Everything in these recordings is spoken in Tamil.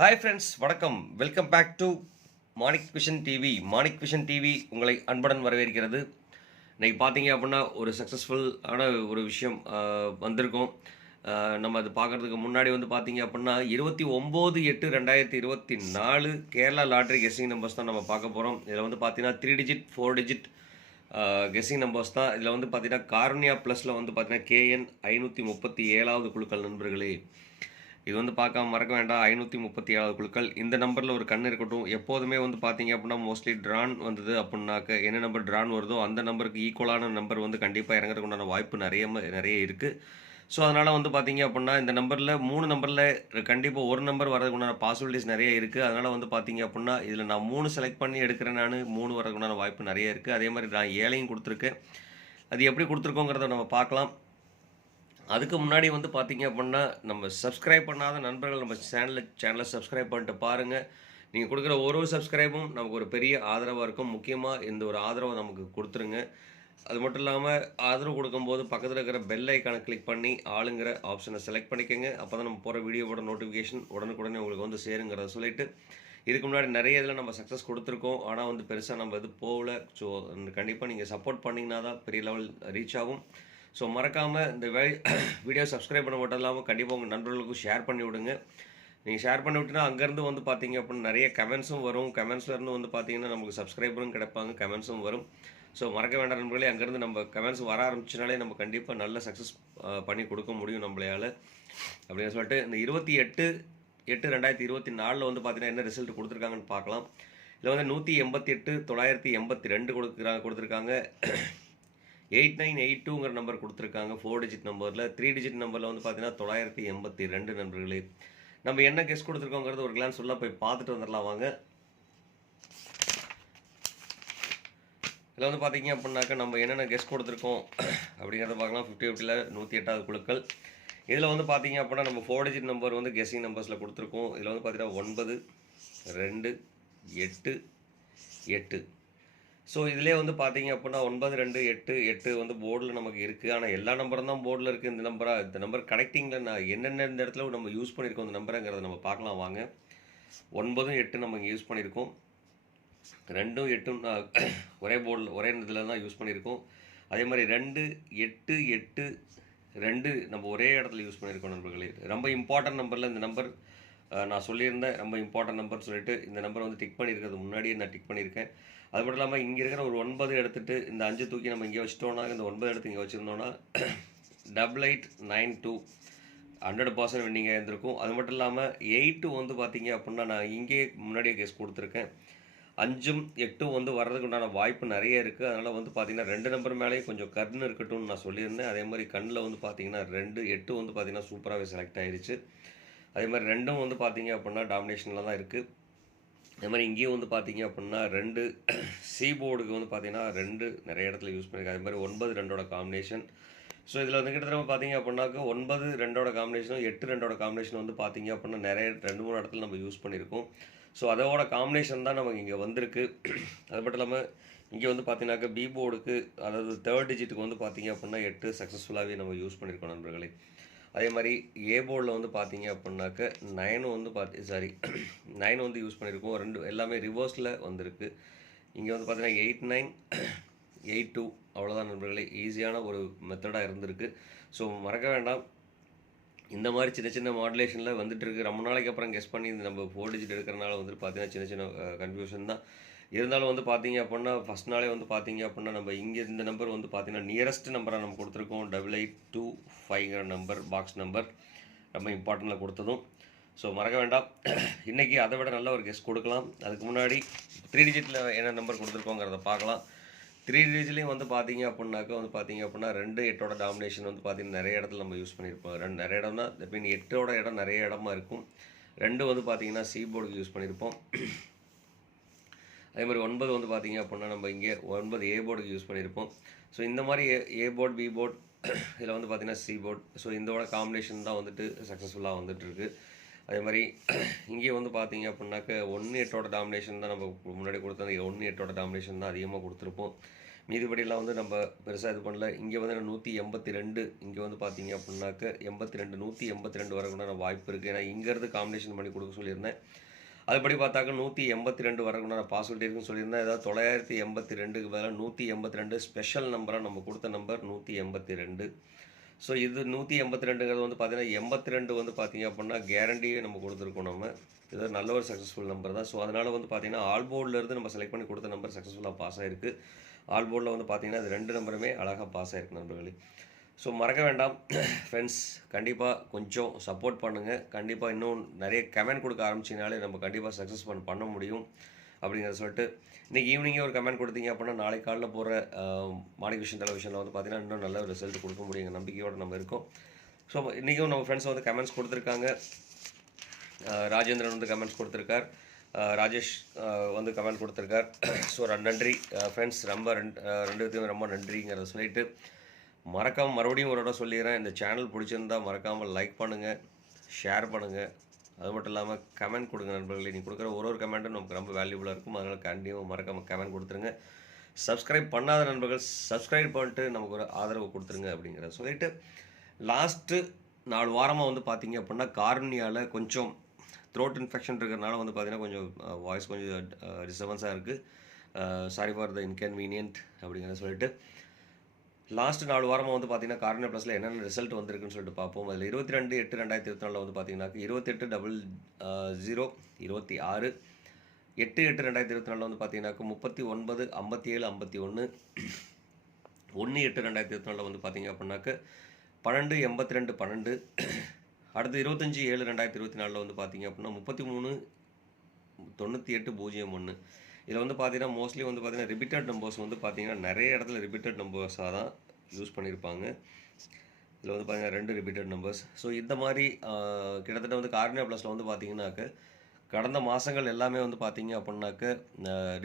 ஹாய் ஃப்ரெண்ட்ஸ், வணக்கம். Welcome back to Manik Vision TV. Manik Vision TV உங்களை அன்புடன் வரவேற்கிறது. இன்னைக்கு பார்த்தீங்க அப்படின்னா ஒரு சக்ஸஸ்ஃபுல் ஆன ஒரு விஷயம் வந்திருக்கும். நம்ம அது பார்க்குறதுக்கு முன்னாடி வந்து பார்த்தீங்க அப்படின்னா 29/8/2024 கேரளா லாட்ரி கெஸ்ஸிங் நம்பர்ஸ் தான் நம்ம பார்க்க போகிறோம். இதில் வந்து பார்த்தீங்கன்னா 3 டிஜிட் 4 டிஜிட் கெஸ்ஸிங் நம்பர்ஸ் தான். இதில் வந்து பார்த்தீங்கன்னா கார்னியா ப்ளஸில் வந்து பார்த்தீங்கன்னா கேஎன் 537வது குழுக்கள் நண்பர்களே. இது வந்து பார்க்காம மறக்க வேண்டாம். 537வது குழுக்கள். இந்த நம்பரில் ஒரு கண் இருக்கட்டும். எப்போதுமே வந்து பார்த்தீங்க அப்படின்னா மோஸ்ட்லி ட்ரான் வந்தது அப்படின்னாக்க என்ன நம்பர் ட்ரான் வருதோ அந்த நம்பருக்கு ஈக்குவலான நம்பர் வந்து கண்டிப்பாக இறங்குறதுக்கு உண்டான வாய்ப்பு நிறைய இருக்குது. ஸோ அதனால் வந்து பார்த்தீங்க அப்படின்னா இந்த நம்பரில் 3 நம்பரில் கண்டிப்பாக ஒரு நம்பர் வரதுக்கு உண்டான பாசிபிலிட்டிஸ் நிறைய இருக்குது. அதனால் வந்து பார்த்தீங்க அப்படின்னா இதில் நான் 3 செலக்ட் பண்ணி எடுக்கிறேன். நான் 3 வரதுக்கு உண்டான வாய்ப்பு நிறைய இருக்குது. அதே மாதிரி நான் 7ஐயும் கொடுத்துருக்கேன். அது எப்படி கொடுத்துருக்கோங்கிறத நம்ம பார்க்கலாம். அதுக்கு முன்னாடி வந்து பார்த்தீங்க அப்படின்னா நம்ம சப்ஸ்கிரைப் பண்ணாத நண்பர்கள் நம்ம சேனலை சப்ஸ்கிரைப் பண்ணிட்டு பாருங்கள். நீங்கள் கொடுக்குற ஒரு சப்ஸ்கிரைபும் நமக்கு ஒரு பெரிய ஆதரவாக இருக்கும். முக்கியமாக இந்த ஒரு ஆதரவை நமக்கு கொடுத்துருங்க. அது மட்டும் இல்லாமல் ஆதரவு கொடுக்கும்போது பக்கத்தில் இருக்கிற பெல் ஐக்கானை கிளிக் பண்ணி ஆளுங்கிற ஆப்ஷனை செலக்ட் பண்ணிக்கோங்க. அப்போ தான் நம்ம போகிற வீடியோவோட நோட்டிஃபிகேஷன் உடனுக்குடனே உங்களுக்கு வந்து சேருங்கிறத சொல்லிவிட்டு, இதுக்கு முன்னாடி நிறைய இதில் நம்ம சக்ஸஸ் கொடுத்துருக்கோம். ஆனால் வந்து பெருசாக நம்ம இது போகல. ஸோ கண்டிப்பாக நீங்கள் சப்போர்ட் பண்ணிங்கன்னா தான் பெரிய லெவல் ரீச் ஆகும். ஸோ மறக்காமல் இந்த வீடியோ சப்ஸ்கிரைப் பண்ண மட்டும் இல்லாமல் கண்டிப்பாக உங்கள் நண்பர்களுக்கும் ஷேர் பண்ணி விடுங்க. நீங்கள் ஷேர் பண்ணி விட்டுனா அங்கேருந்து வந்து பார்த்தீங்க அப்படின்னா நிறைய கமெண்ட்ஸும் வரும். கமெண்ட்ஸ்லேருந்து வந்து பார்த்தீங்கன்னா நமக்கு சப்ஸ்கிரைபரும் கிடைப்பாங்க, கமெண்ட்ஸும் வரும். ஸோ மறக்க வேண்டாம் நண்பர்களே, அங்கேருந்து நம்ம கமெண்ட்ஸ் வர ஆரம்பிச்சினாலே நம்ம கண்டிப்பாக நல்ல சக்ஸஸ் பண்ணி கொடுக்க முடியும் நம்மளால் அப்படின்னு சொல்லிட்டு இந்த 28/8/2024 வந்து பார்த்தீங்கன்னா என்ன ரிசல்ட் கொடுத்துருக்காங்கன்னு பார்க்கலாம். இதில் வந்து 188,982 கொடுத்துருக்காங்க. 8982ங்கிற நம்பர் கொடுத்துருக்காங்க 4 டிஜிட் நம்பரில். 3 டிஜிட் நம்பரில் வந்து பார்த்தீங்கன்னா 982 நண்பர்களே. நம்ம என்ன கெஸ் கொடுத்துருக்கோங்கிறது ஒரு கிளான்ஸ் ஃபுல்லாக போய் பார்த்துட்டு வந்துடலாம் வாங்க. இதில் வந்து பார்த்தீங்க அப்படின்னாக்கா நம்ம என்னென்ன கெஸ் கொடுத்துருக்கோம் அப்படிங்கிறத பார்க்கலாம். 50/50ல் 108வது குழுக்கள். இதில் வந்து பார்த்தீங்க அப்படின்னா நம்ம 4 டிஜிட் நம்பர் வந்து கெஸ்ஸிங் நம்பர்ஸில் கொடுத்துருக்கோம். இதில் வந்து பார்த்தீங்கன்னா 9, 2, 8, 8. ஸோ இதிலே வந்து பார்த்தீங்க அப்படின்னா 9, 2, 8, 8 வந்து போர்டில் நமக்கு இருக்குது. ஆனால் எல்லா நம்பரும் தான் போர்டில் இருக்குது. இந்த நம்பர் கனெக்டிங்கில் நான் என்னென்ன இந்த இடத்துல நம்ம யூஸ் பண்ணியிருக்கோம் இந்த நம்பருங்கிறத நம்ம பார்க்கலாம் வாங்க. 9, 8 நம்ம இங்கே யூஸ் பண்ணியிருக்கோம். 2, 8 ஒரே போர்டில் ஒரே இதில் தான் யூஸ் பண்ணியிருக்கோம். அதே மாதிரி 2, 8, 8, 2 நம்ம ஒரே இடத்துல யூஸ் பண்ணியிருக்கோம் நண்பர்களே. ரொம்ப இம்பார்ட்டன்ட் நம்பரில் இந்த நம்பர் நான் சொல்லியிருந்தேன். ரொம்ப இம்பார்ட்டன்ட் நம்பர் சொல்லிட்டு இந்த நம்பர் வந்து டிக் பண்ணியிருக்கிறது முன்னாடியே நான் டிக் பண்ணியிருக்கேன். அது மட்டும் இல்லாமல் இங்கே இருக்கிற ஒரு 9 எடுத்துகிட்டு இந்த 5 தூக்கி நம்ம இங்கே வச்சிட்டோன்னா, இந்த 9 எடுத்து இங்கே வச்சுருந்தோன்னா 8892 100% வின்னிங்காக இருந்திருக்கும். அது மட்டும் இல்லாமல் 8 வந்து பார்த்தீங்க அப்படின்னா நான் இங்கே முன்னாடியே கேஸ் கொடுத்துருக்கேன். 5ம் 8ம் வந்து வர்றதுக்கு உண்டான வாய்ப்பு நிறைய இருக்குது. அதனால் வந்து பார்த்தீங்கன்னா 2 நம்பர் மேலேயும் கொஞ்சம் கண் இருக்கட்டும்னு நான் சொல்லியிருந்தேன். அதே மாதிரி கண்ணில் வந்து பார்த்தீங்கன்னா 2, 8 வந்து பார்த்தீங்கன்னா சூப்பராகவே செலக்ட் ஆகிடுச்சு. அதே மாதிரி 2ம் வந்து பார்த்தீங்க அப்படின்னா டாமினேஷனில் தான் இருக்குது. அதே மாதிரி இங்கேயும் வந்து பார்த்தீங்க அப்படின்னா 2 சி போர்டுக்கு வந்து பார்த்தீங்கன்னா 2 நிறைய இடத்துல யூஸ் பண்ணியிருக்காங்க. அதே மாதிரி 9, 2ஓட காம்பினேஷன். ஸோ இதில் வந்து கிட்டத்தட்ட பார்த்தீங்க அப்படின்னாக்க 9, 2ஓட காம்பினேஷனும் 8, 2ஓட காம்பினேஷன் வந்து பார்த்தீங்க அப்படின்னா நிறைய 2, 3 இடத்துல நம்ம யூஸ் பண்ணியிருக்கோம். ஸோ அதோட காம்பினேஷன் தான் நமக்கு இங்கே வந்திருக்கு. அது மட்டும் இல்லாமல் இங்கே வந்து பார்த்தீங்கன்னாக்க பி போர்டுக்கு அதாவது 3rd டிஜிட்டுக்கு வந்து பார்த்தீங்க அப்படின்னா 8 சக்ஸஸ்ஃபுல்லாகவே நம்ம யூஸ் பண்ணியிருக்கோம் நண்பர்களே. அதே மாதிரி ஏ போர்டில் வந்து பார்த்தீங்க அப்படின்னாக்க 9 வந்து 9 வந்து யூஸ் பண்ணியிருக்கோம். 2 எல்லாமே ரிவர்ஸில் வந்திருக்கு. இங்கே வந்து பார்த்தீங்கன்னா 89, 82 அவ்வளோதான் நண்பர்களே. ஈஸியான ஒரு மெத்தடாக இருந்திருக்கு. ஸோ மறக்க வேண்டாம், இந்த மாதிரி சின்ன சின்ன மாடுலேஷனில் வந்துட்டு இருக்குது. ரொம்ப நாளைக்கு அப்புறம் கெஸ் பண்ணி இந்த நம்ம 4 டிஜிட் எடுக்கிறனால வந்து பார்த்தீங்கன்னா சின்ன சின்ன கன்ஃபியூஷன் தான் இருந்தாலும் வந்து பார்த்தீங்க அப்படின்னா ஃபஸ்ட் நாளே வந்து பார்த்தீங்க அப்படின்னா நம்ம இங்கே இந்த நம்பர் வந்து பார்த்தீங்கன்னா நியரஸ்ட் நம்பராக நம்ம கொடுத்துருக்கோம். 8825ங்கிற நம்பர் பாக்ஸ் நம்பர் ரொம்ப இம்பார்ட்டண்ட்டில் கொடுத்ததும். ஸோ மறக்க வேண்டாம், இன்றைக்கி அதை விட நல்ல ஒரு கெஸ் கொடுக்கலாம். அதுக்கு முன்னாடி 3 டிஜிட்டில் என்ன நம்பர் கொடுத்துருக்கோங்கிறத பார்க்கலாம். 3 டிஜிட்லேயும் வந்து பார்த்தீங்க அப்படின்னாக்கா வந்து பார்த்தீங்க அப்படின்னா 2, 8ஓட டாமினேஷன் வந்து பார்த்தீங்கன்னா நிறைய இடத்துல நம்ம யூஸ் பண்ணியிருப்போம். நிறைய இடம்னா தட் மீன் 8ஓட இடம் நிறைய இடமா இருக்கும். 2 வந்து பார்த்தீங்கன்னா சி போர்டுக்கு யூஸ் பண்ணியிருப்போம். அதே மாதிரி 9 வந்து பார்த்தீங்க அப்படின்னா நம்ம இங்கே 9 ஏ போர்டுக்கு யூஸ் பண்ணியிருப்போம். ஸோ இந்த மாதிரி ஏ போர்டு, பி போர்டு, இதில் வந்து பார்த்தீங்கன்னா சி போர்டு. ஸோ இதோட காம்பினேஷன் தான் வந்துட்டு சக்ஸஸ்ஃபுல்லாக வந்துட்டுருக்கு. அதே மாதிரி இங்கே வந்து பார்த்தீங்க அப்படின்னாக்க 1, 8ஓட டாமினேஷன் தான் நம்ம முன்னாடி கொடுத்தது. 1, 8ஓட டாமினேஷன் தான் அதிகமாக கொடுத்துருப்போம். மீதிபடிலாம் வந்து நம்ம பெருசாக இது பண்ணல. இங்கே வந்து 182 இங்கே வந்து பார்த்தீங்க அப்படின்னாக்க 82 182 வரக்குண்டான வாய்ப்பு இருக்குது. ஏன்னா இங்கேருந்து காம்பினேஷன் பண்ணி கொடுக்க சொல்லியிருந்தேன். அதுபடி பார்த்தாக்க 182 வரக்குண்டான பாசிபிலிட்டி இருக்குன்னு சொல்லியிருந்தேன். ஏதாவது 982க்கு பதிலாக 182 ஸ்பெஷல் நம்பராக நம்ம கொடுத்த நம்பர் 182. ஸோ இது 182ங்கிறது வந்து பார்த்தீங்கன்னா 82 வந்து பார்த்தீங்க அப்படின்னா கேரண்டியே நம்ம கொடுத்துருக்கோம் நம்ம. இது நல்ல ஒரு சக்ஸஸ்ஃபுல் நம்பர் தான். ஸோ அதனால் வந்து பார்த்தீங்கன்னா ஆல் போர்ட்லேருந்து நம்ம செலக்ட் பண்ணி கொடுத்த நம்பர் சக்ஸஸ்ஃபுல்லாக பாஸ் ஆகிருக்கு. ஆல் போர்டில் வந்து பார்த்தீங்கன்னா அது 2 நம்பருமே அழகாக பாஸ் ஆகிருக்கு நண்பர்களே. ஸோ மறக்க வேண்டாம் ஃப்ரெண்ட்ஸ், கண்டிப்பாக கொஞ்சம் சப்போர்ட் பண்ணுங்கள். கண்டிப்பாக இன்னும் நிறைய கமெண்ட் கொடுக்க ஆரம்பிச்சிங்கனாலே நம்ம கண்டிப்பாக சக்ஸஸ் பண்ண முடியும் அப்படிங்கிறத சொல்லிட்டு இன்றைக்கி ஈவினிங்கே ஒரு கமெண்ட் கொடுத்தீங்க அப்படின்னா நாளைக்கு காலைல போகிற மார்னிங் விஷன் டெலிவிஷனில் வந்து பார்த்தீங்கன்னா இன்னும் நல்ல ஒரு ரிசல்ட் கொடுக்க முடியுங்க நம்பிக்கையோடு நம்ம இருக்கோம். ஸோ இன்றைக்கும் நம்ம ஃப்ரெண்ட்ஸ் வந்து கமெண்ட்ஸ் கொடுத்துருக்காங்க. ராஜேந்திரன் வந்து கமெண்ட்ஸ் கொடுத்துருக்கார். ராஜேஷ் வந்து கமெண்ட் கொடுத்துருக்கார். ஸோ நன்றி ஃப்ரெண்ட்ஸ், ரொம்ப ரெண்டு பேர்த்தையும் ரொம்ப நன்றிங்கிறத சொல்லிவிட்டு மறக்காமல் மறுபடியும் ஒரு இடம் சொல்லிடுறேன், இந்த சேனல் பிடிச்சிருந்தால் மறக்காமல் லைக் பண்ணுங்கள், ஷேர் பண்ணுங்கள். அது மட்டும் இல்லாமல் கமெண்ட் கொடுங்க நண்பர்களே. நீங்கள் கொடுக்குற ஒரு கமெண்ட்டும் நமக்கு ரொம்ப வேல்யூபுளாக இருக்கும். அதனால் கண்டிப்பாக மறக்காமல் கமெண்ட் கொடுத்துருங்க. சப்ஸ்கிரைப் பண்ணாத நண்பர்கள் சப்ஸ்கிரைப் பண்ணிட்டு நமக்கு ஒரு ஆதரவு கொடுத்துருங்க அப்படிங்கிறத சொல்லிவிட்டு லாஸ்ட்டு 4 வாரமாக வந்து பார்த்தீங்க அப்படின்னா கார்னியாவில் கொஞ்சம் த்ரோட் இன்ஃபெக்ஷன் இருக்கிறதுனால வந்து பார்த்தீங்கன்னா கொஞ்சம் வாய்ஸ் கொஞ்சம் டிஸ்டர்பன்ஸாக இருக்குது. சாரி ஃபார் த இன்கன்வீனியன்ட் அப்படிங்கிறத சொல்லிட்டு லாஸ்ட் 4 வாரமாக வந்து பார்த்தீங்கன்னா கார்னியா ப்ளஸில் என்னென்ன ரிசல்ட் வந்திருக்குன்னு சொல்லிட்டு பார்ப்போம். அதில் 22/8/2024 வந்து பார்த்தீங்கன்னா 2800 26 8/8/2024 வந்து பார்த்தீங்கன்னாக்கா 39 57 51 1/8/2024 வந்து பார்த்தீங்க அப்படின்னாக்க 12 82 12 அடுத்து 25/7/2024 வந்து பார்த்தீங்க அப்படின்னா 33 98 01. இதில் வந்து பார்த்தீங்கன்னா மோஸ்ட்லி வந்து பார்த்தீங்கன்னா ரிப்பீட்டட் நம்பர்ஸ் வந்து பார்த்தீங்கன்னா நிறைய இடத்துல ரிப்பீட்டட் நம்பர்ஸாக தான் யூஸ் பண்ணியிருப்பாங்க. இதில் வந்து பார்த்தீங்கன்னா 2 ரிப்பீட்டட் நம்பர்ஸ். ஸோ இந்த மாதிரி கிட்டத்தட்ட வந்து கார்னியா ப்ளஸில் வந்து பார்த்தீங்கன்னாக்க கடந்த மாதங்கள் எல்லாமே வந்து பார்த்தீங்க அப்படின்னாக்க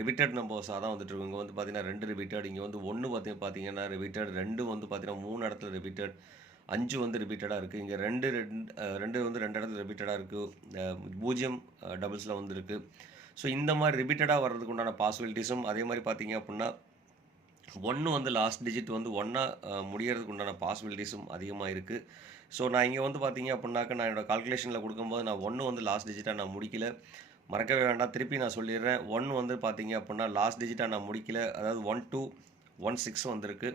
ரிப்பீட்டட் நம்பர்ஸாக தான் வந்துட்டு இருக்கும். இங்கே வந்து பார்த்தீங்கன்னா 2 ரிப்பீட்டட், இங்கே வந்து 1 பார்த்தீங்கன்னா ரிப்பீட்டட், 2 வந்து பார்த்தீங்கன்னா 3 இடத்துல ரிப்பீட்டட், 5 வந்து ரிப்பீட்டடாக இருக்குது. இங்கே 2 வந்து 2 இடத்துல ரிப்பீட்டடாக இருக்குது, 0 டபுள்ஸில் வந்து இருக்குது. ஸோ இந்த மாதிரி ரிப்பீட்டடாக வர்றதுக்கு உண்டான பாசிபிலிட்டிஸும் அதே மாதிரி பார்த்தீங்க அப்படின்னா 1 வந்து லாஸ்ட் டிஜிட் வந்து 1 முடியறதுக்கு உண்டான பாசிபிலிட்டிஸும் அதிகமாக இருக்குது. ஸோ நான் இங்கே வந்து பார்த்தீங்க அப்படின்னாக்க நான் என்னோடய கால்குலேஷனில் கொடுக்கும்போது நான் 1 வந்து லாஸ்ட் டிஜிட்டாக நான் முடிக்கல. மறக்கவே வேண்டாம், திருப்பி நான் சொல்லிடுறேன். 1 வந்து பார்த்தீங்க அப்படின்னா லாஸ்ட் டிஜிட்டாக நான் முடிக்கல. அதாவது 12 16 வந்திருக்கு.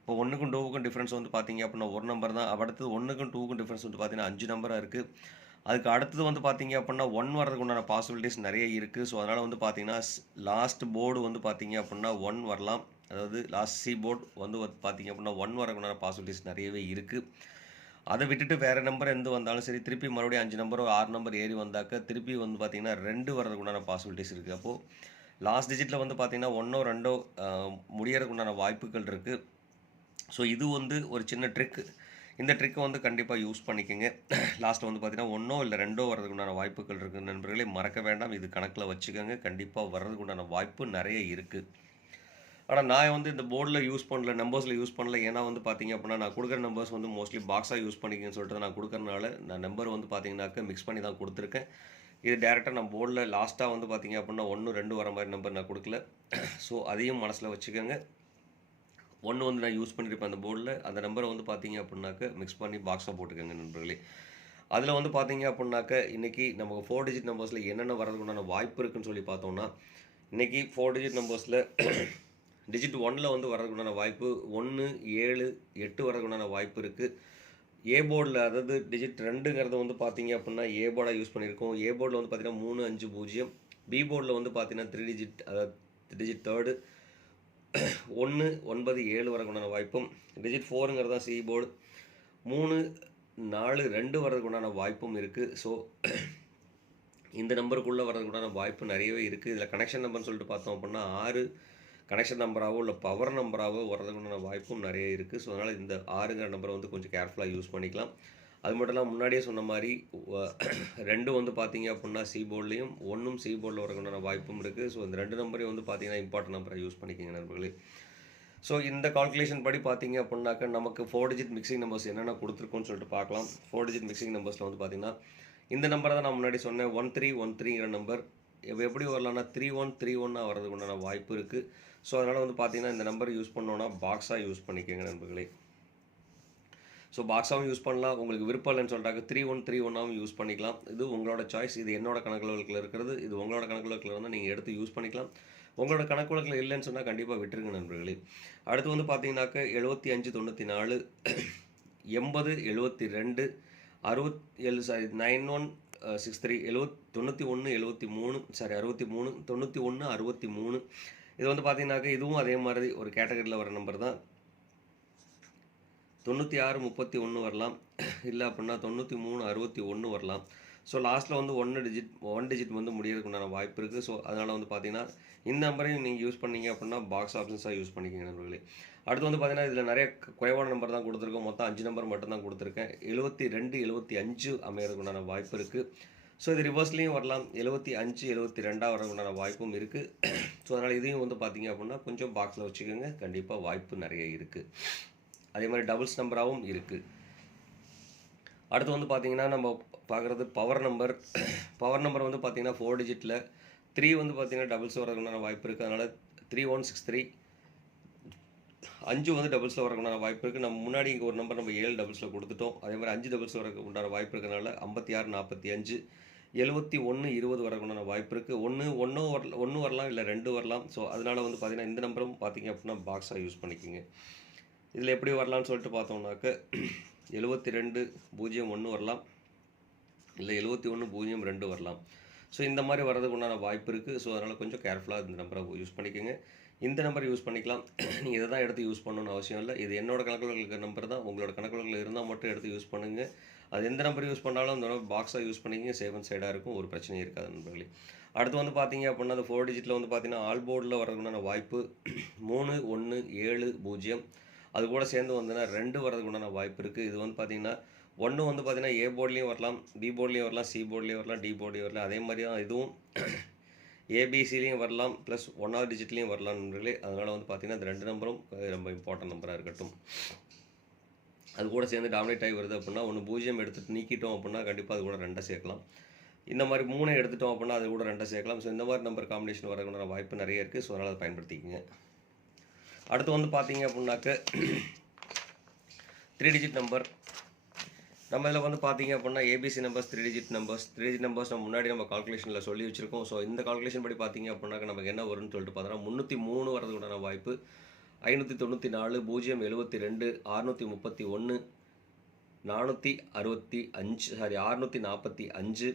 இப்போ 1க்கும் 2க்கும் டிஃப்ரென்ஸ் வந்து பார்த்தீங்க அப்படின்னா ஒரு நம்பர் தான். அடுத்தது 1க்கும் 2க்கும் டிஃப்ரென்ஸ் வந்து பார்த்தீங்கன்னா 5 நம்பராக இருக்குது. அதுக்கு அடுத்தது வந்து பார்த்தீங்க அப்படின்னா 1 வரதுக்கு உண்டான பாசிபிலிட்டிஸ் நிறைய இருக்குது. ஸோ அதனால் வந்து பார்த்தீங்கன்னா லாஸ்ட் போர்டு வந்து பார்த்தீங்க அப்படின்னா 1 வரலாம். அதாவது லாஸ்ட் சி போர்டு வந்து பார்த்தீங்க அப்படின்னா 1 வரதுக்கு உண்டான பாசிபிலிட்டிஸ் நிறையவே இருக்குது. அதை விட்டுட்டு வேறு நம்பர் எந்த வந்தாலும் சரி, திருப்பி மறுபடியும் 5 நம்பரோ 6 நம்பர் ஏறி வந்தாக்க திருப்பி வந்து பார்த்தீங்கன்னா 2 வரதுக்கு உண்டான பாசிபிலிட்டிஸ் இருக்குது. அப்போது லாஸ்ட் டிஜிட்டில் வந்து பார்த்தீங்கன்னா 1ஓ 2ஓ முடியறதுக்கு உண்டான வாய்ப்புகள் இருக்குது. ஸோ இது வந்து ஒரு சின்ன ட்ரிக். இந்த ட்ரிக்கை வந்து கண்டிப்பாக யூஸ் பண்ணிக்கோங்க. லாஸ்ட்டில் வந்து பார்த்தீங்கன்னா 1ஓ இல்லை 2ஓ வரதுக்கு உண்டான வாய்ப்புகள் இருக்குது நண்பர்களே. மறக்க வேண்டாம், இது கணக்கில் வச்சுக்கோங்க. கண்டிப்பாக வர்றதுக்கு உண்டான வாய்ப்பு நிறைய இருக்குது. ஆனால் நான் வந்து இந்த போர்டில் யூஸ் பண்ணல, நம்பர்ஸில் யூஸ் பண்ணல. ஏன்னா வந்து பார்த்தீங்க அப்படின்னா நான் கொடுக்குற நம்பர்ஸ் வந்து மோஸ்ட்லி பாக்ஸாக யூஸ் பண்ணிக்கன்னு சொல்லிட்டு நான் கொடுக்கறனால நான் நம்பர் வந்து பார்த்தீங்கன்னாக்க மிக்ஸ் பண்ணி தான் கொடுத்துருக்கேன். இது டேரெக்டாக நான் போர்டில் லாஸ்ட்டாக வந்து பார்த்தீங்க அப்படின்னா 1 2 வர மாதிரி நம்பர் நான் கொடுக்கல. ஸோ அதையும் மனசில் வச்சுக்கோங்க. 1 வந்து நான் யூஸ் பண்ணியிருப்பேன் அந்த போர்டில். அந்த நம்பரை வந்து பார்த்தீங்க அப்படின்னாக்க மிக்ஸ் பண்ணி பாக்ஸாக போட்டுக்கோங்க நண்பர்களே. அதில் வந்து பார்த்தீங்க அப்படின்னாக்க இன்றைக்கி நமக்கு 4 டிஜிட் நம்பர்ஸில் என்னென்ன வரதுக்கு உண்டான வாய்ப்பு இருக்குதுன்னு சொல்லி பார்த்தோம்னா, இன்றைக்கி 4 டிஜிட் நம்பர்ஸில் டிஜிட் 1ல் வந்து வரதுக்கு உண்டான வாய்ப்பு 1 7 8 வரதுக்கு உண்டான வாய்ப்பு இருக்குது. ஏ போர்டில் அதாவது டிஜிட் 2ங்கிறத வந்து பார்த்தீங்க அப்படின்னா ஏ போர்டாக யூஸ் பண்ணியிருக்கோம். ஏ போர்டில் வந்து பார்த்தீங்கன்னா 3 5 0. பி போர்டில் வந்து பார்த்தீங்கன்னா 3 டிஜிட் அதாவது டிஜிட் 3 1 9 7 வரதுக்கு உண்டான வாய்ப்பும், டிஜிட் 4ங்கிறது தான் சி போர்டு 3 4 2 வரதுக்கு உண்டான வாய்ப்பும் இருக்குது. ஸோ இந்த நம்பருக்குள்ளே வரதுக்கு உண்டான வாய்ப்பு நிறையவே இருக்குது. இதில் கனெக்ஷன் நம்பர்னு சொல்லிட்டு பார்த்தோம் அப்படின்னா 6 கனெக்ஷன் நம்பராகவோ இல்லை பவர் நம்பராகவோ வரதுக்கு உண்டான வாய்ப்பும் நிறைய இருக்குது. ஸோ அதனால் இந்த 6ங்கிற நம்பரை வந்து கொஞ்சம் கேர்ஃபுல்லாக யூஸ் பண்ணிக்கலாம். அது மட்டும் இல்லாமல் முன்னாடியே சொன்ன மாதிரி 2 வந்து பார்த்தீங்க அப்படின்னா சி போர்ட்லேயும் 1ம் சி போர்டில் வரதுக்குண்டான வாய்ப்பும் இருக்குது. ஸோ இந்த 2 நம்பரையும் வந்து பார்த்தீங்கன்னா இம்பார்ட்டன்ட் நம்பரை யூஸ் பண்ணிக்கோங்க நண்பர்களே. ஸோ இந்த கால்குலேஷன் படி பார்த்தீங்க அப்படின்னாக்க நமக்கு 4 டிஜிட் மிக்சிங் நம்பர்ஸ் என்னென்ன கொடுத்துருக்கோன்னு சொல்லிட்டு பார்க்கலாம். 4 டிஜிட் மிக்சிங் நம்பர்ஸில் வந்து பார்த்தீங்கன்னா இந்த நம்பரை தான் நான் முன்னாடி சொன்னேன் 1313ங்கிற நம்பர் எப்படி வரலாம்னா 3131 வரதுக்கு உண்டான வாய்ப்பு இருக்குது. ஸோ அதனால் வந்து பார்த்தீங்கன்னா இந்த நம்பர் யூஸ் பண்ணோன்னா பாக்ஸாக யூஸ் பண்ணிக்கோங்க நண்பர்களே. ஸோ பாக்ஸாகவும் யூஸ் பண்ணலாம். உங்களுக்கு விருப்பம் இல்லைன்னு சொல்லிட்டாங்க 3131ஆகவும் யூஸ் பண்ணிக்கலாம். இது உங்களோட சாய்ஸ். இது என்னோட கணக்குவழக்கில் இருக்கிறது. இது உங்களோட கணக்குவழக்கில் இருந்தால் நீங்கள் எடுத்து யூஸ் பண்ணிக்கலாம். உங்களோட கணக்குவழக்கில் இல்லைன்னு சொன்னால் கண்டிப்பாக விட்டுருங்க நண்பர்களே. அடுத்து வந்து பார்த்தீங்கன்னாக்க 7594 80 72 67 சாரி 9163 91 73 சாரி 63 91 63. இது வந்து பார்த்தீங்கன்னாக்க இதுவும் அதே மாதிரி ஒரு கேட்டகரியில் வர நம்பர் தான். 96 31 வரலாம், இல்லை அப்படின்னா 93 61 வரலாம். ஸோ லாஸ்ட்டில் வந்து ஒன் டிஜிட் வந்து முடியறதுக்கு உண்டான வாய்ப்பு இருக்குது. ஸோ அதனால் வந்து பார்த்தீங்கன்னா இந்த நம்பரையும் நீங்கள் யூஸ் பண்ணீங்க அப்படின்னா பாக்ஸ் ஆப்ஷன்ஸாக யூஸ் பண்ணிக்கோங்க நண்பர்களே. அடுத்து வந்து பார்த்தீங்கன்னா இதில் நிறைய குறைவான நம்பர் தான் கொடுத்துருக்கோம். மொத்தம் 5 நம்பர் மட்டும் தான் கொடுத்துருக்கேன். 72 75 அமையறதுக்கு உண்டான வாய்ப்பு இருக்குது. ஸோ இது ரிவர்ஸ்லேயும் வரலாம், 75 72 வரதுக்கு உண்டான வாய்ப்பும் இருக்குது. ஸோ அதனால் இதையும் வந்து பார்த்தீங்க அப்படின்னா கொஞ்சம் பாக்ஸில் வச்சுக்கோங்க, கண்டிப்பாக வாய்ப்பு நிறைய இருக்குது. அதே மாதிரி டபுள்ஸ் நம்பராகவும் இருக்குது. அடுத்து வந்து பார்த்தீங்கன்னா நம்ம பார்க்குறது பவர் நம்பர். பவர் நம்பர் வந்து பார்த்தீங்கன்னா 4 டிஜிட்டில் 3 வந்து பார்த்தீங்கன்னா டபுள்ஸ் வரதுக்குண்டான வாய்ப்பு இருக்குது. அதனால் 3163 5 வந்து டபுள்ஸில் வரதுக்குண்டான வாய்ப்பு இருக்குது. நம்ம முன்னாடி இங்கே ஒரு நம்பர் நம்ம 7 டபுள்ஸில் கொடுத்துட்டோம். அதே மாதிரி 5 டபுள்ஸ் வரதுக்கு உண்டான வாய்ப்பு இருக்கிறதுனால 56 45 71 20 வரதுக்குண்டான வாய்ப்பு இருக்குது. ஒன்று வரலாம், இல்லை 2 வரலாம். ஸோ அதனால் வந்து பார்த்தீங்கன்னா இந்த நம்பரும் பார்த்தீங்க அப்படின்னா பாக்ஸாக யூஸ் பண்ணிக்கோங்க. இதில் எப்படி வரலான்னு சொல்லிட்டு பார்த்தோம்னாக்க 72 01 வரலாம், இல்லை 71 02 வரலாம். ஸோ இந்த மாதிரி வரதுக்கு உண்டான வாய்ப்பு இருக்குது. ஸோ அதனால் கொஞ்சம் கேர்ஃபுல்லாக இந்த நம்பரை யூஸ் பண்ணிக்கோங்க. இந்த நம்பர் யூஸ் பண்ணிக்கலாம். நீங்கள் இதை தான் எடுத்து யூஸ் பண்ணணும்னு அவசியம் இல்லை. இது என்னோட கணக்குகளுக்கு நம்பர் தான். உங்களோட கணக்குகளில் இருந்தால் மட்டும் எடுத்து யூஸ் பண்ணுங்கள். அது எந்த நம்பர் யூஸ் பண்ணாலும் அந்த பாக்ஸாக யூஸ் பண்ணிங்க, சேஃப் அண்ட் சைடாக இருக்கும், ஒரு பிரச்சனையும் இருக்காது நண்பர்களே. அடுத்து வந்து பார்த்தீங்க அப்படின்னா அந்த 4 டிஜிட்டில் வந்து பார்த்தீங்கன்னா ஆல் போர்டில் வரதுக்குண்டான வாய்ப்பு 3 1 7 0. அது கூட சேர்ந்து வந்ததுன்னா 2 வரதுக்கு உண்டான வாய்ப்பு இருக்குது. இது வந்து பார்த்தீங்கன்னா 1 வந்து பார்த்தீங்கன்னா ஏ போர்ட்லேயும் வரலாம், பி போர்ட்லேயும் வரலாம், சி போர்ட்லேயும் வரலாம், டி போர்ட்லேயும் வரலாம். அதே மாதிரி தான் இதுவும் ஏபிசிலையும் வரலாம், ப்ளஸ் 1வது டிஜிட்லேயும் வரலாம் நண்பர்களே. அதனால் வந்து பார்த்தீங்கன்னா இந்த 2 நம்பரும் ரொம்ப இம்பார்ட்டன்ட் நம்பராக இருக்கட்டும். அது கூட சேர்ந்து டாமினேட் ஆகி வருது அப்படின்னா 1 0 எடுத்துகிட்டு நீக்கிட்டோம் அப்படின்னா கண்டிப்பாக அது கூட 2 சேர்க்கலாம். இந்த மாதிரி 3 எடுத்துட்டோம் அப்படின்னா அது கூட 2 சேர்க்கலாம். ஸோ இந்த மாதிரி நம்பர் காம்பினேஷன் வரதுக்குண்டான வாய்ப்பு நிறைய இருக்குது. ஸோ அதனால் அதை பயன்படுத்திக்கோங்க. அடுத்து வந்து பார்த்தீங்க அப்படின்னாக்க 3 டிஜிட் நம்பர். நம்ம இதில் வந்து பார்த்தீங்க அப்படின்னா ஏபிசி நம்பர்ஸ் 3 டிஜிட் நம்பர்ஸ் நம்ம முன்னாடி நம்ம கால்குலேஷனில் சொல்லி வச்சுருக்கோம். ஸோ இந்த கால்குலேஷன் படி பார்த்தீங்க அப்படின்னாக்க நமக்கு என்ன வரும்னு சொல்லிட்டு பார்த்தோன்னா 303 வரதுக்குண்டான வாய்ப்பு, 594 072 631 465 சாரி 645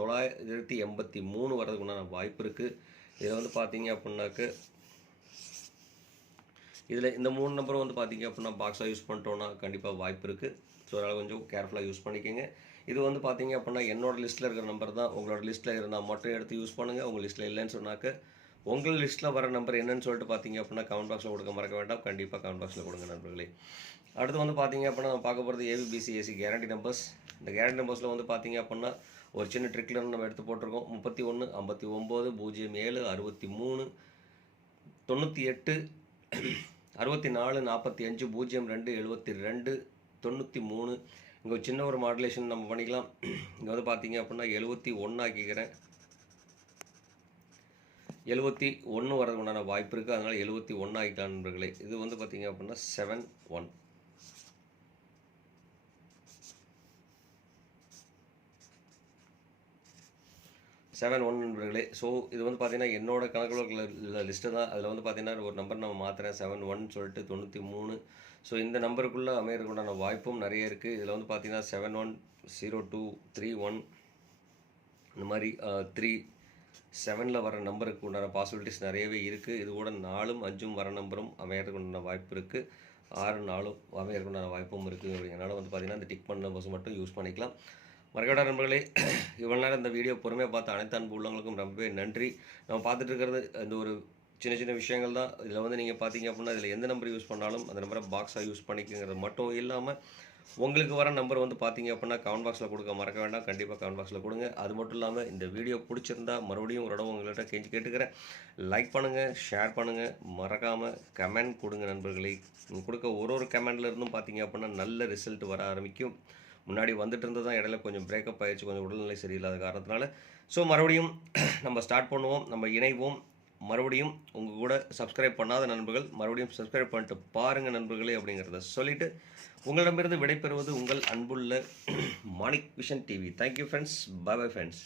983 வரதுக்குண்டான வாய்ப்பு இருக்குது. இதில் வந்து பார்த்தீங்க அப்படின்னாக்க இதில் இந்த 3 நம்பரும் வந்து பார்த்தீங்க அப்படின்னா பாக்ஸாக யூஸ் பண்ணிட்டோன்னா கண்டிப்பாக வாய்ப்பு இருக்குது. ஸோ அதனால் கொஞ்சம் கேர்ஃபுல்லாக யூஸ் பண்ணிக்கோங்க. இது வந்து பார்த்தீங்க அப்படின்னா என்னோட லிஸ்ட்டில் இருக்கிற நம்பர் தான். உங்களோட லிஸ்ட்டில் இருந்தால் மட்டும் எடுத்து யூஸ் பண்ணுங்கள். உங்கள் லிஸ்ட்டில் இல்லைன்னு சொன்னாக்க உங்கள் லிஸ்ட்டில் வர நம்பர் என்னன்னு சொல்லிட்டு பார்த்தீங்க அப்படின்னா கமெண்ட் பாக்ஸில் கொடுக்க மறக்க வேண்டாம். கண்டிப்பாக கமெண்ட் பாக்ஸில் கொடுங்க நண்பர்களே. அடுத்து வந்து பார்த்தீங்க அப்படின்னா நம்ம பார்க்க போகிறது ஏபிபிசிஎஸ்சி கேரண்டி நம்பர்ஸ். இந்த கேரண்டி நம்பர்ஸில் வந்து பார்த்தீங்க அப்படின்னா ஒரு சின்ன ட்ரிக்கில் நம்ம எடுத்து போட்டிருக்கோம். 31 59 07 63 98 64 45 02 72 93. இங்கே ஒரு சின்ன ஒரு மாடுலேஷன் நம்ம பண்ணிக்கலாம். இங்கே வந்து பார்த்தீங்க அப்படின்னா 71 ஆக்கிக்கிறேன். 71 வரதுக்கு உண்டான வாய்ப்பு இருக்குது. அதனால் 71 ஆகிக்கலாம் நண்பர்களே. இது வந்து பார்த்தீங்க அப்படின்னா 71 நண்பர்களே. ஸோ இது வந்து பார்த்தீங்கன்னா என்னோட கணக்குள்ள லிஸ்ட்டு தான். அதில் வந்து பார்த்தீங்கன்னா ஒரு நம்பர் நம்ம மாற்றுறேன் 71 சொல்லிட்டு 93. ஸோ இந்த நம்பருக்குள்ளே அமையறதுக்குண்டான வாய்ப்பும் நிறைய இருக்குது. இதில் வந்து பார்த்தீங்கன்னா 710231 இந்த மாதிரி 37 வர நம்பருக்கு உண்டான பாசிபிலிட்டிஸ் நிறையவே இருக்குது. இது கூட 4 5 வர நம்பரும் அமையறதுக்கு உண்டான வாய்ப்பு இருக்குது. 6 4 அமையறதுக்கு உண்டான வாய்ப்பும் இருக்குது. அப்படிங்கிறனால வந்து பார்த்தீங்கன்னா இந்த டிக் பண்ண நம்பர்ஸ் மட்டும் யூஸ் பண்ணிக்கலாம். மறக்கடா நண்பர்களே, இவ்வளோ நேரம் இந்த வீடியோ பொறுமையாக பார்த்த அனைத்து அன்பு உள்ளவங்களுக்கும் ரொம்பவே நன்றி. நம்ம பார்த்துட்டு இருக்கிறது இந்த ஒரு சின்ன சின்ன விஷயங்கள் தான். இதில் வந்து நீங்கள் பார்த்தீங்க அப்படின்னா இதில் எந்த நம்பர் யூஸ் பண்ணாலும் அந்த நம்பரை பாக்ஸாக யூஸ் பண்ணிக்கங்கிறது மட்டும் இல்லாமல் உங்களுக்கு வர நம்பர் வந்து பார்த்தீங்க அப்படின்னா கமெண்ட் பாக்ஸில் கொடுக்க மறக்க வேண்டாம். கண்டிப்பாக கமெண்ட் பாக்ஸில் கொடுங்க. அது மட்டும் இல்லாமல் இந்த வீடியோ பிடிச்சிருந்தா மறுபடியும் ஒரு இடம் உங்கள்கிட்ட கேட்டுக்கிறேன். லைக் பண்ணுங்கள், ஷேர் பண்ணுங்கள், மறக்காமல் கமெண்ட் கொடுங்க நண்பர்களே. நீங்கள் கொடுக்க ஒரு கமெண்ட்ல இருந்தும் பார்த்தீங்க அப்படின்னா நல்ல ரிசல்ட் வர ஆரம்பிக்கும். முன்னாடி வந்துட்டு இருந்தது தான் இடையில கொஞ்சம் பிரேக்கப் ஆயிடுச்சு, கொஞ்சம் உடல்நிலை சரியில்லாத காரணத்தினால. ஸோ மறுபடியும் நம்ம ஸ்டார்ட் பண்ணுவோம், நம்ம இணைவோம். மறுபடியும் உங்கள் கூட சப்ஸ்கிரைப் பண்ணாத நண்பர்கள் மறுபடியும் சப்ஸ்கிரைப் பண்ணிட்டு பாருங்கள் நண்பர்களே அப்படிங்கிறத சொல்லிவிட்டு உங்களிடமிருந்து விடைபெறுவது உங்கள் அன்புள்ள Manik Vision TV. Thank you friends. Bye bye friends.